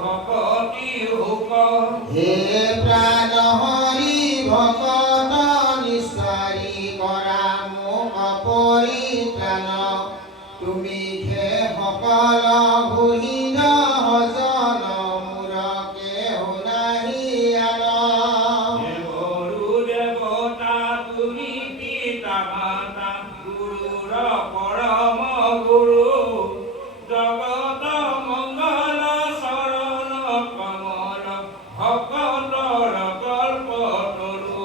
ভকতি হোক হে প্ৰাণ হৰি ভকত নিস্তাৰি কৰা মোক পৰিত্ৰাণ তুমি খে সকল ভূহীন হজন মূৰকে শুনাহি আন দেৱৰু দেৱতা তুমি পিতা মাতা গুৰুৰ পৰম গুৰু জগত মংগল শৰণ কমল ভকতৰ কল্পতৰু